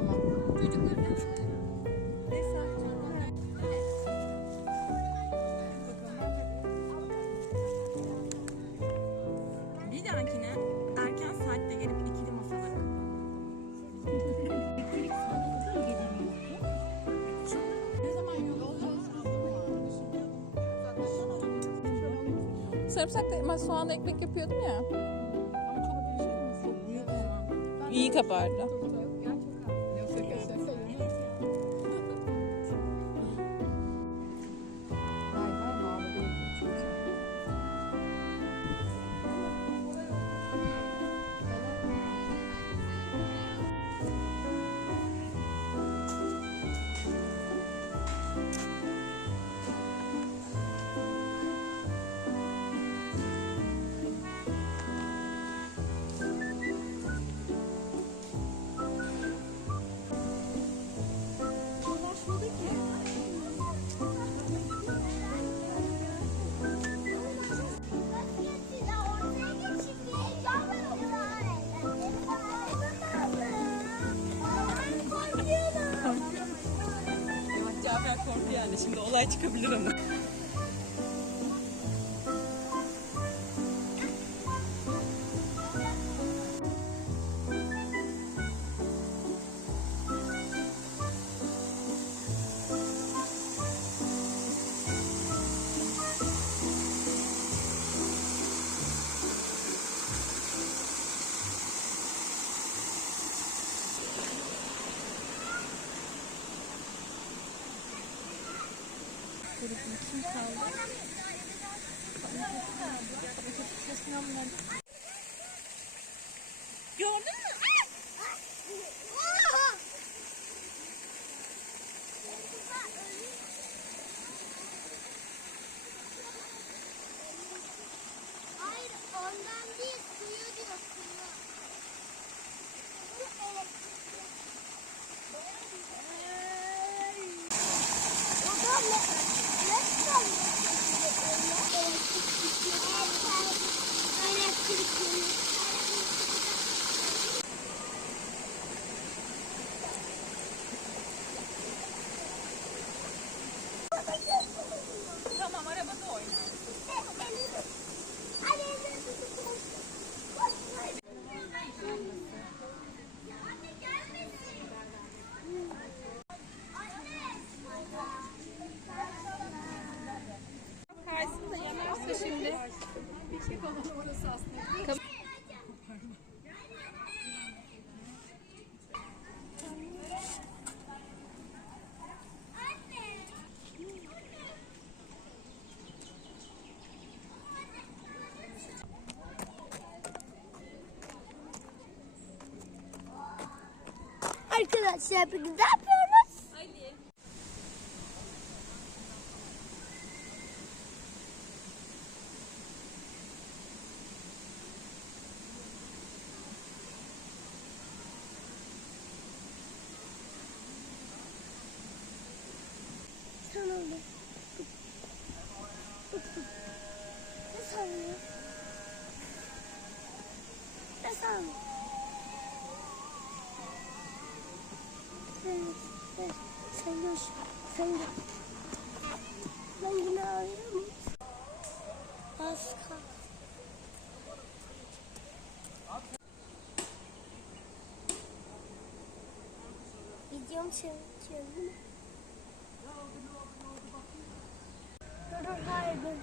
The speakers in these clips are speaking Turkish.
Tamam. Neyse. Bir dahakine erken saatte gelip ikili masaları. Sarımsakla soğanla ekmek yapıyordum ya. İyi kabardı. Olay çıkabilir ama. Kim kaldı? Gördün Arkadaşlar bugün ne yapıyoruz? Ali. Gör. Ben yine ağlıyorum. Az kaldı. Videom çekiyor? Dur dur hayır dur.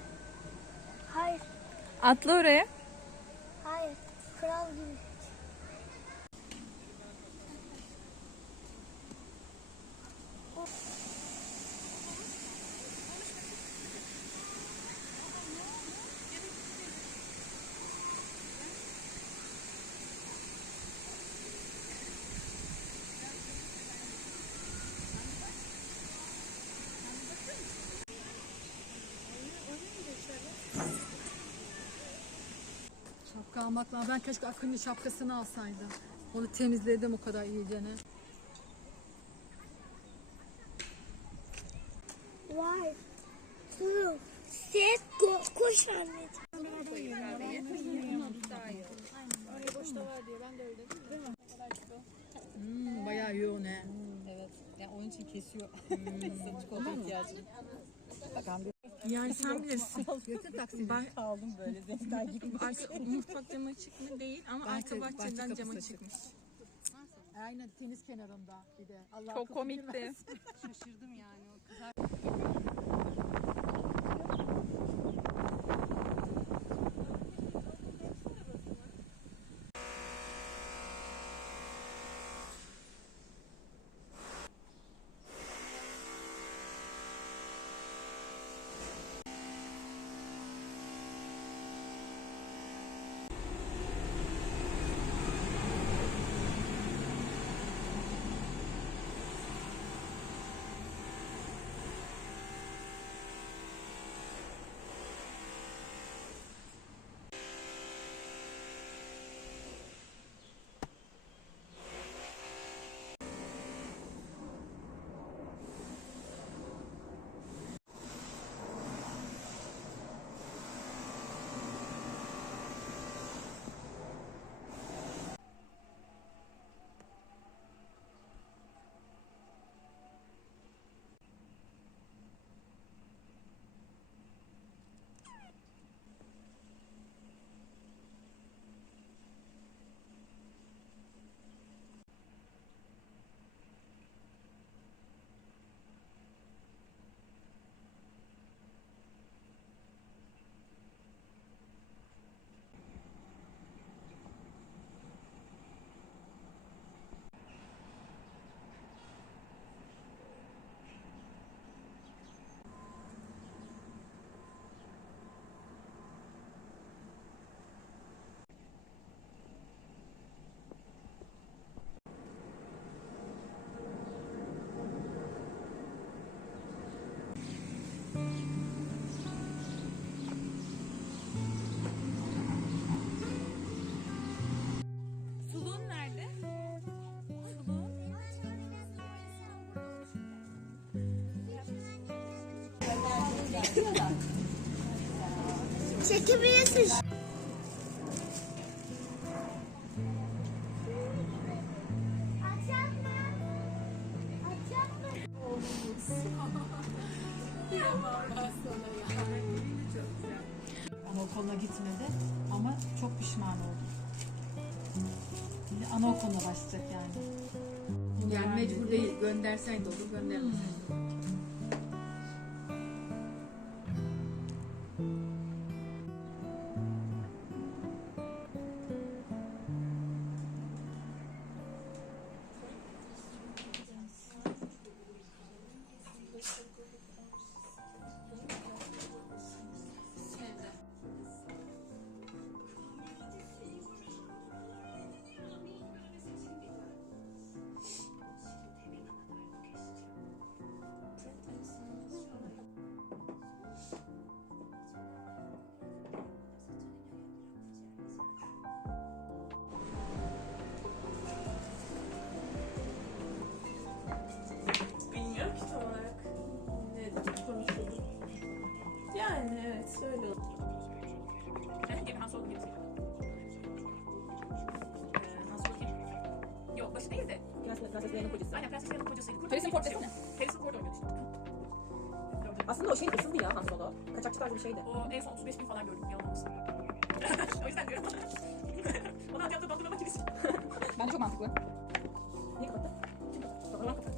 Hayır Atla oraya. hayır. Kral gibi. Şapka almakla ben keşke Akın'ın şapkasını alsaydım. Onu temizledim o kadar iyicene. Vay. Dur. Ses ko kuş anneciğim. Hmm, bayağı yoğun he. Evet. Ya onun için kesiyor. Hmm. Çikolata ihtiyacım. Yani sen bilirsin. Yakın taksi. Ben kaldım böyle Arka, mutfak camı açık mı değil ama Bahçe- arka bahçe bahçeden cam açık. açıkmış. Aynen deniz kenarında bir de. Allah Çok komikti. Şaşırdım yani o kızar. Çekebilirsin. Anaokuluna gitmedi ama çok pişman oldu. Şimdi anaokuluna başlayacak yani. Yani mecbur değil. Göndersen de olur, İşte. Gördüm. Aslında o şey hırsızdı ya Han Solo. Kaçakçı tarzı bir şeydi. O en son 35 bin falan gördüm. Yalan olmasın. o yüzden diyorum. Ona yaptığı dondurma kilisi. Bence çok mantıklı. Niye kapattı? Kim kapattı? Babam kapattı.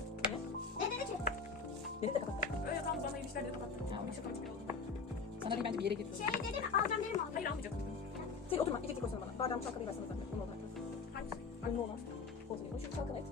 Ne dedi ki? Beni de kapattı. Öyle tam bana ilişkiler dedi kapattı. Ya bir şey koymuş bir oldu. Sanırım bence bir yere gidiyor. Şey dedi mi? Alacağım dedim aldım. Hayır almayacaktım. Sen oturma. İyice koysana bana. Badem çalkalayı versene zaten. Bunu olarak. Hangisi? Ünlü olan. Olsun. Şu çalkala et.